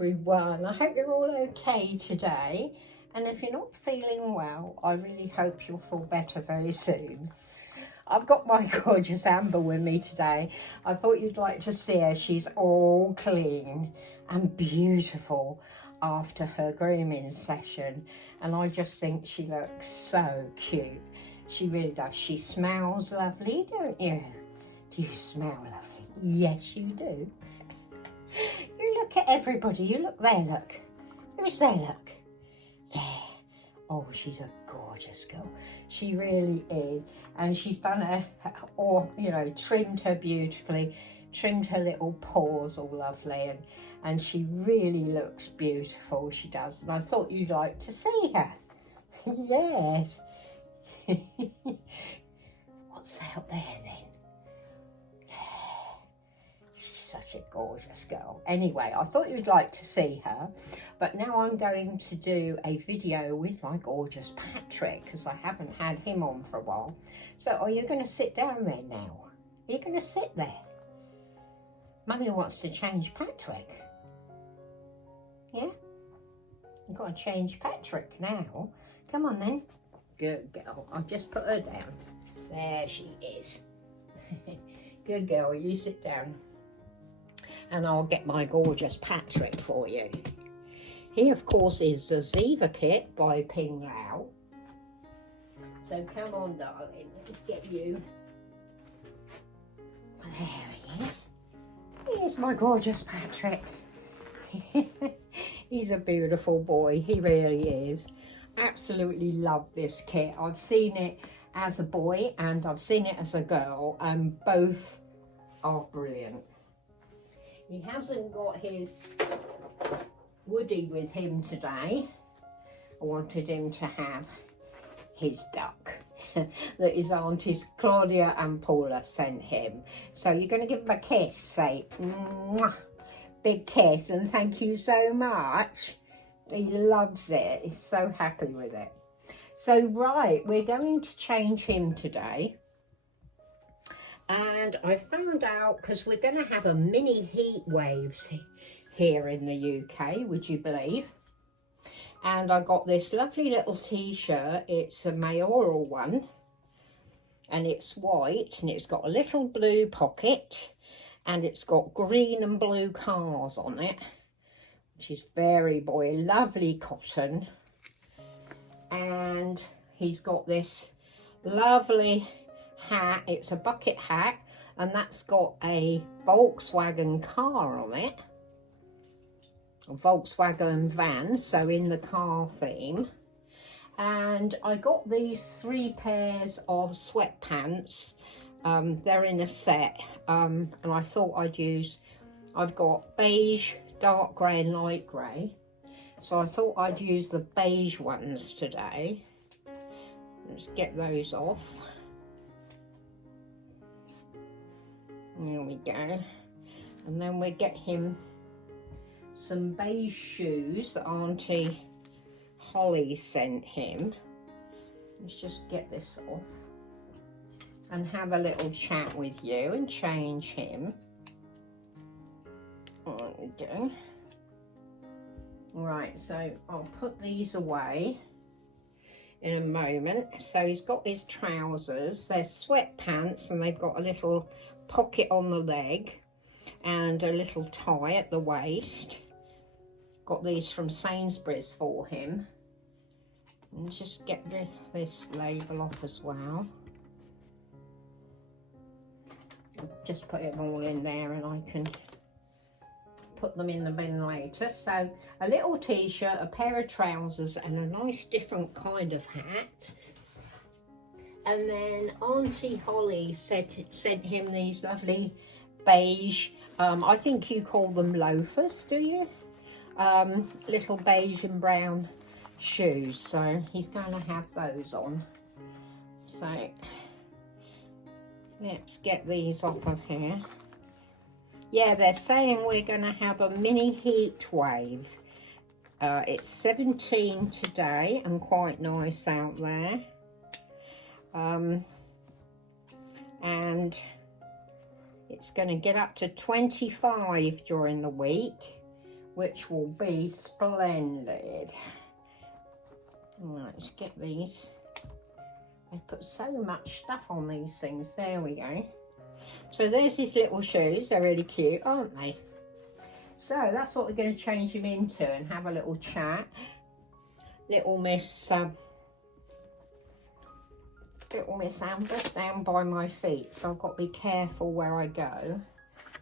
everyone. I hope you're all okay today. And if you're not feeling well, I really hope you'll feel better very soon. I've got my gorgeous Amber with me today. I thought you'd like to see her. She's all clean and beautiful after her grooming session. And I just think she looks so cute. She really does. She smells lovely, don't you? Do you smell lovely? Yes, you do. You look at everybody. You look there, look. Who's there, look? There. Oh, she's a gorgeous girl. She really is. And she's done her, or, you know, trimmed her beautifully, trimmed her little paws all lovely. And she really looks beautiful, she does. And I thought you'd like to see her. Yes. What's out there then? She's such a gorgeous girl. Anyway, I thought you'd like to see her, but now I'm going to do a video with my gorgeous Patrick because I haven't had him on for a while. So are you going to sit down there now? Are you going to sit there? Mummy wants to change Patrick. Yeah? You've got to change Patrick now. Come on then. Good girl. I've just put her down. There she is. Good girl. You sit down. And I'll get my gorgeous Patrick for you. He, of course, is the Ziva kit by Ping Lau. So come on, darling. Let's get you. There he is. Here's my gorgeous Patrick. He's a beautiful boy. He really is. Absolutely love this kit. I've seen it as a boy and I've seen it as a girl, and both are brilliant. He hasn't got his Woody with him today. I wanted him to have his duck that his aunties Claudia and Paula sent him. So you're going to give him a kiss, say mwah, big kiss, and thank you so much. He loves it. He's so happy with it. So right, we're going to change him today. And I found out, because we're going to have a mini heat waves here in the UK, would you believe? And I got this lovely little t-shirt. It's a mayoral one. And it's white. And it's got a little blue pocket. And it's got green and blue cars on it. Which is very boy. Lovely cotton. And he's got this lovely hat. It's a bucket hat, and that's got a Volkswagen car on it, a Volkswagen van, so in the car theme. And I got these 3 pairs of sweatpants. They're in a set, and I thought I've got beige, dark grey and light grey, so I thought I'd use the beige ones today. Let's get those off. There we go. And then we get him some beige shoes that Auntie Holly sent him. Let's just get this off and have a little chat with you and change him. There we go. Right, so I'll put these away in a moment. So he's got his trousers. They're sweatpants and they've got a little pocket on the leg and a little tie at the waist. Got these from Suzanne'sBabies for him. And just get this label off as well. Just put it all in there and I can put them in the bin later. So a little t-shirt, a pair of trousers and a nice different kind of hat. And then Auntie Holly sent him these lovely beige, I think you call them loafers, do you? Little beige and brown shoes. So he's going to have those on. So let's get these off of here. Yeah, they're saying we're going to have a mini heat wave. It's 17 today and quite nice out there. And it's going to get up to 25 during the week which will be splendid. Right, let's get these. They put so much stuff on these things. There we go. So there's his little shoes. They're really cute, aren't they? So that's what we're going to change him into and have a little chat. Little Miss Amber's down by my feet, so I've got to be careful where I go.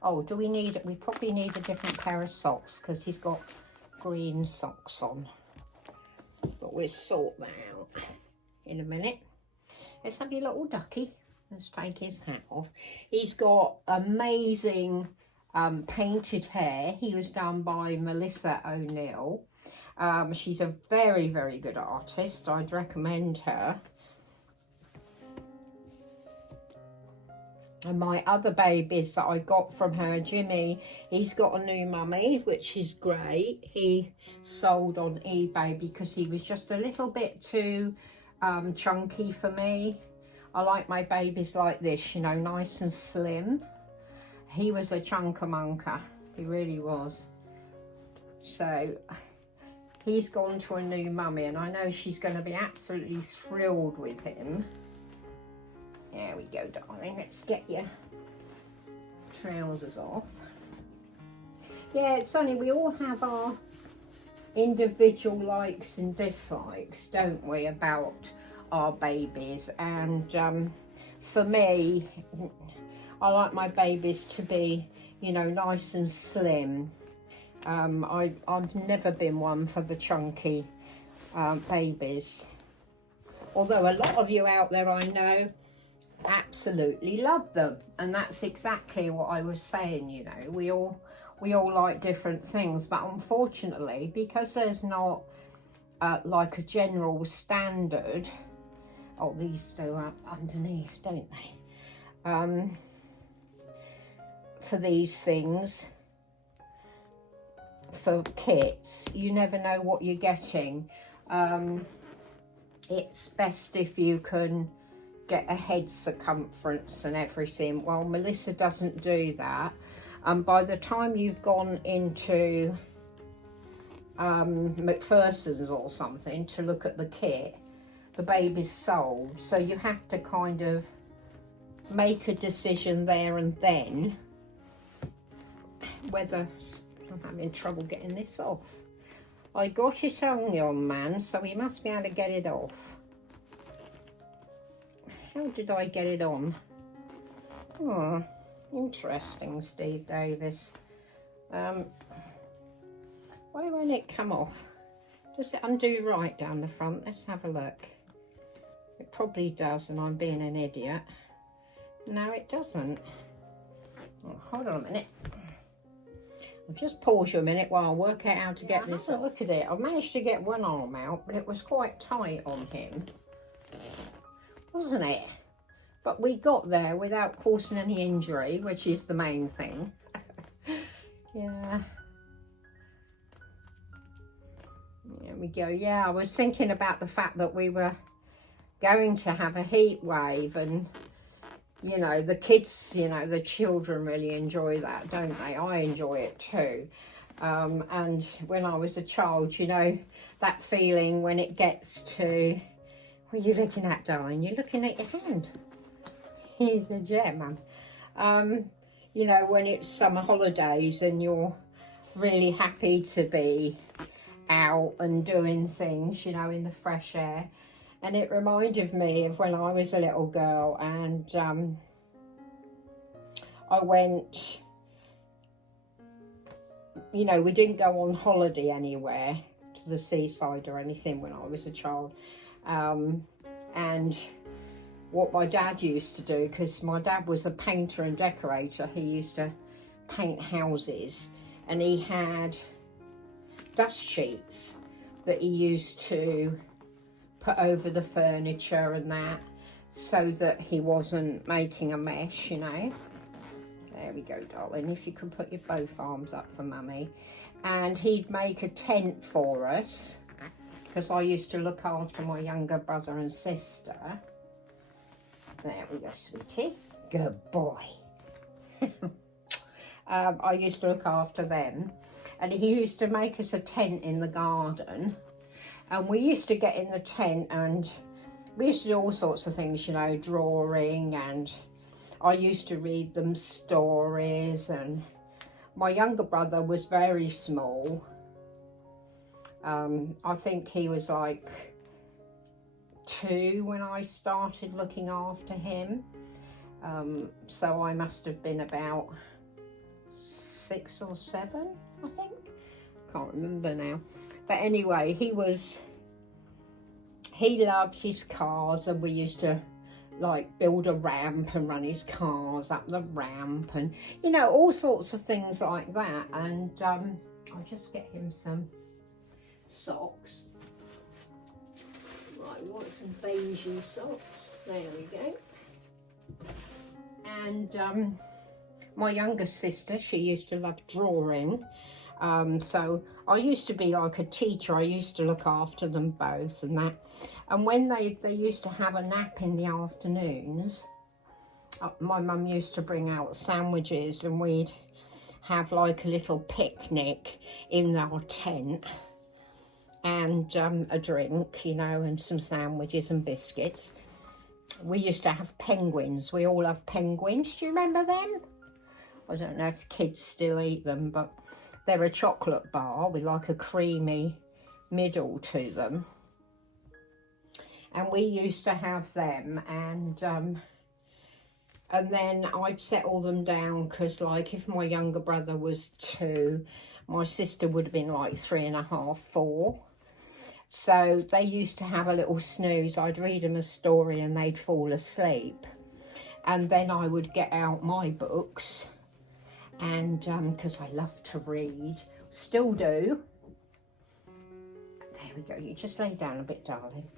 Oh, do we need it? We probably need a different pair of socks because he's got green socks on. But we'll sort that out in a minute. Let's have your little ducky. Let's take his hat off. He's got amazing painted hair. He was done by Melissa O'Neill. She's a very, very good artist. I'd recommend her. And my other babies that I got from her, Jimmy, he's got a new mummy, which is great. He sold on eBay because he was just a little bit too chunky for me. I like my babies like this, you know, nice and slim. He was a chunker-munker. He really was. So he's gone to a new mummy, and I know she's going to be absolutely thrilled with him. There we go, darling. Let's get your trousers off. Yeah, it's funny. We all have our individual likes and dislikes, don't we, about our babies. And for me, I like my babies to be, you know, nice and slim. I've never been one for the chunky babies. Although a lot of you out there, I know, absolutely love them, and that's exactly what I was saying. You know, we all like different things, but unfortunately, because there's not like a general standard. Oh, these go up underneath, don't they? For these things, for kits, you never know what you're getting. It's best if you can get a head circumference and everything. Well, Melissa doesn't do that. By the time you've gone into McPherson's or something to look at the kit, the baby's sold. So you have to kind of make a decision there and then whether... I'm having trouble getting this off. I got it on, young man, so we must be able to get it off. How did I get it on? Oh, interesting, Steve Davis. Why won't it come off? Does it undo right down the front? Let's have a look. It probably does, and I'm being an idiot. No, it doesn't. Oh, hold on a minute. I'll just pause you a minute while I work out how to get this. Have a look at it. I managed to get one arm out, but it was quite tight on him, wasn't it? But we got there without causing any injury, which is the main thing. Yeah. There we go. Yeah, I was thinking about the fact that we were going to have a heat wave, and you know, the kids, you know, the children really enjoy that, don't they? I enjoy it too. And when I was a child, you know, that feeling when it gets to... What are you looking at, darling? You're looking at your hand. He's a gem, Mum. You know, when it's summer holidays and you're really happy to be out and doing things, you know, in the fresh air. And it reminded me of when I was a little girl, and I went, you know, we didn't go on holiday anywhere to the seaside or anything when I was a child. And what my dad used to do, because my dad was a painter and decorator, he used to paint houses, and he had dust sheets that he used to put over the furniture and that, so that he wasn't making a mess, you know. There we go, darling. If you can put your both arms up for Mummy. And he'd make a tent for us, because I used to look after my younger brother and sister. There we go, sweetie. Good boy. I used to look after them. And he used to make us a tent in the garden. And we used to get in the tent and we used to do all sorts of things, you know, drawing, and I used to read them stories. And my younger brother was very small. I think he was like 2 when I started looking after him. So I must have been about 6 or 7, I think. Can't remember now. But anyway, he loved his cars, and we used to like build a ramp and run his cars up the ramp, and you know, all sorts of things like that. And I'll just get him some socks. Right, we want some beigey socks. There we go. And my younger sister, she used to love drawing. So I used to be like a teacher. I used to look after them both and that. And when they used to have a nap in the afternoons, my mum used to bring out sandwiches, and we'd have like a little picnic in our tent, and a drink, you know, and some sandwiches and biscuits. We used to have penguins. We all have penguins. Do you remember them? I don't know if kids still eat them, but they're a chocolate bar with like a creamy middle to them. And we used to have them, and then I'd settle them down, because like if my younger brother was 2, my sister would have been like 3.5, 4. So they used to have a little snooze. I'd read them a story and they'd fall asleep. And then I would get out my books, and because I love to read, still do. There we go, you just lay down a bit, darling.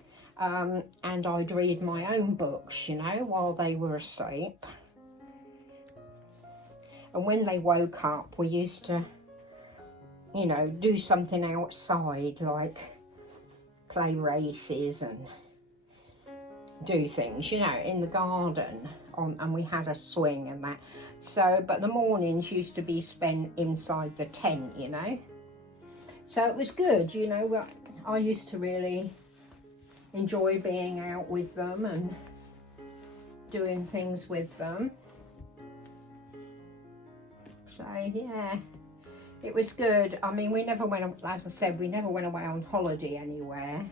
And I'd read my own books, you know, while they were asleep. And when they woke up, we used to, you know, do something outside, like play races and do things, you know, in the garden. And we had a swing and that. So, but the mornings used to be spent inside the tent, you know. So it was good, you know. I used to really enjoy being out with them and doing things with them. So yeah, it was good. I mean, we never went, as I said, we never went away on holiday anywhere.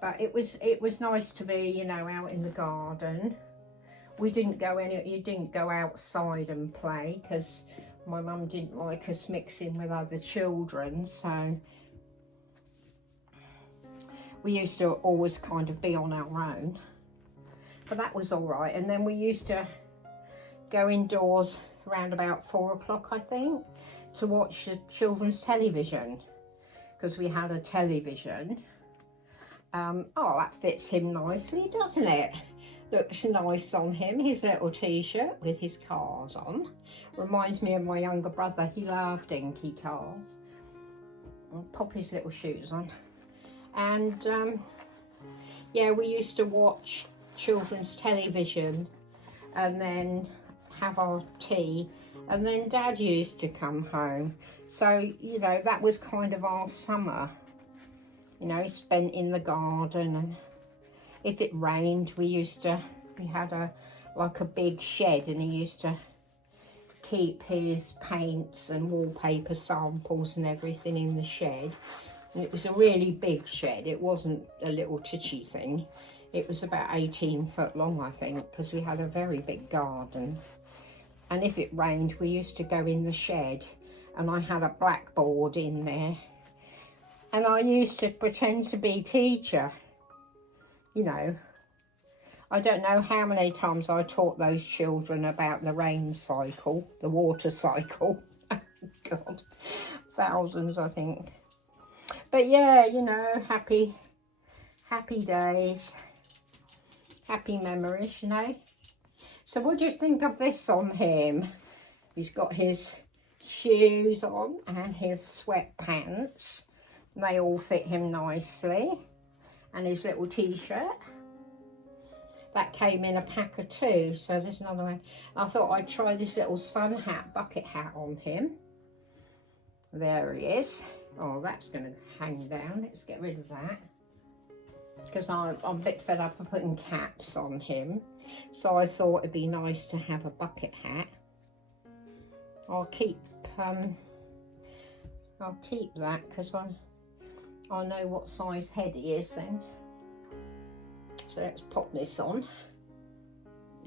But it was nice to be, you know, out in the garden. We didn't go you didn't go outside and play, because my mum didn't like us mixing with other children. So we used to always kind of be on our own. But that was all right. And then we used to go indoors around about 4 o'clock, I think, to watch the children's television, because we had a television. Oh, that fits him nicely, doesn't it? Looks nice on him, his little t-shirt with his cars on. Reminds me of my younger brother. He loved inky cars. I'll pop his little shoes on. And yeah, we used to watch children's television and then have our tea, and then Dad used to come home. So, you know, that was kind of our summer, you know, spent in the garden. And if it rained, we had like a big shed, and he used to keep his paints and wallpaper samples and everything in the shed. And it was a really big shed. It wasn't a little titchy thing. It was about 18 foot long, I think, because we had a very big garden. And if it rained, we used to go in the shed, and I had a blackboard in there. And I used to pretend to be teacher, you know. I don't know how many times I taught those children about the rain cycle, the water cycle. God, thousands, I think. But yeah, you know, happy days, happy memories, you know. So what do you think of this on him? He's got his shoes on and his sweatpants. They all fit him nicely. And his little t-shirt. that came in a pack of 2, so there's another one. I thought I'd try this little sun hat, bucket hat on him. There he is. Oh, that's going to hang down. Let's get rid of that, because I'm a bit fed up of putting caps on him. So I thought it'd be nice to have a bucket hat. I'll keep that, because I know what size head he is then. So let's pop this on.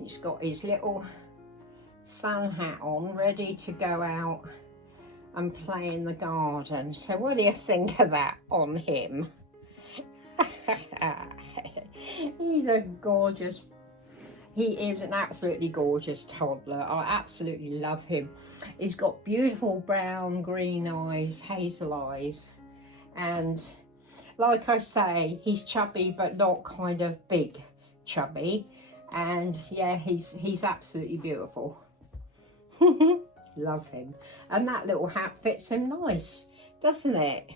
He's got his little sun hat on, ready to go out and play in the garden. So what do you think of that on him? He's a gorgeous, he is an absolutely gorgeous toddler. I absolutely love him. He's got beautiful brown, green eyes, hazel eyes, and like I say, he's chubby but not kind of big chubby, and yeah, he's absolutely beautiful. Love him. And that little hat fits him nice, doesn't it?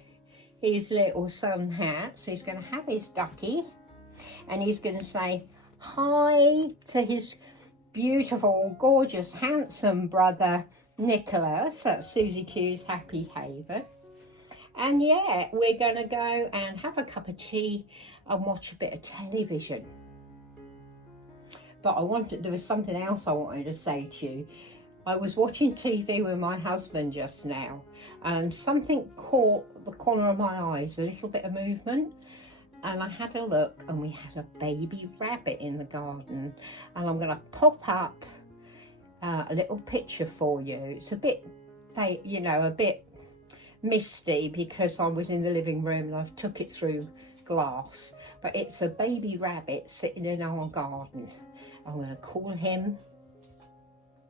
His little sun hat. So he's going to have his ducky, and he's going to say hi to his beautiful, gorgeous, handsome brother Nicholas at Susie Q's Happy Haven. And yeah, we're going to go and have a cup of tea and watch a bit of television. But there was something else I wanted to say to you. I was watching TV with my husband just now, and something caught the corner of my eyes, a little bit of movement, and I had a look, and we had a baby rabbit in the garden, and I'm going to pop up a little picture for you. It's a bit, you know, a bit misty because I was in the living room and I took it through glass, but it's a baby rabbit sitting in our garden. I'm going to call him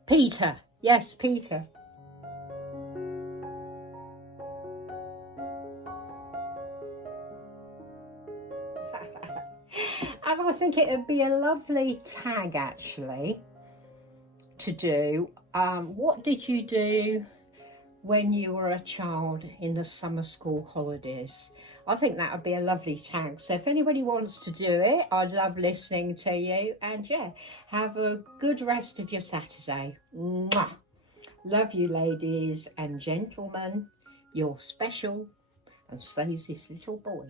Peter. Yes, Peter. And I think it would be a lovely tag actually to do. What did you do when you were a child in the summer school holidays? I think that would be a lovely tag. So if anybody wants to do it, I'd love listening to you. And yeah, have a good rest of your Saturday. Mwah. Love you, ladies and gentlemen. You're special, and says this little boy.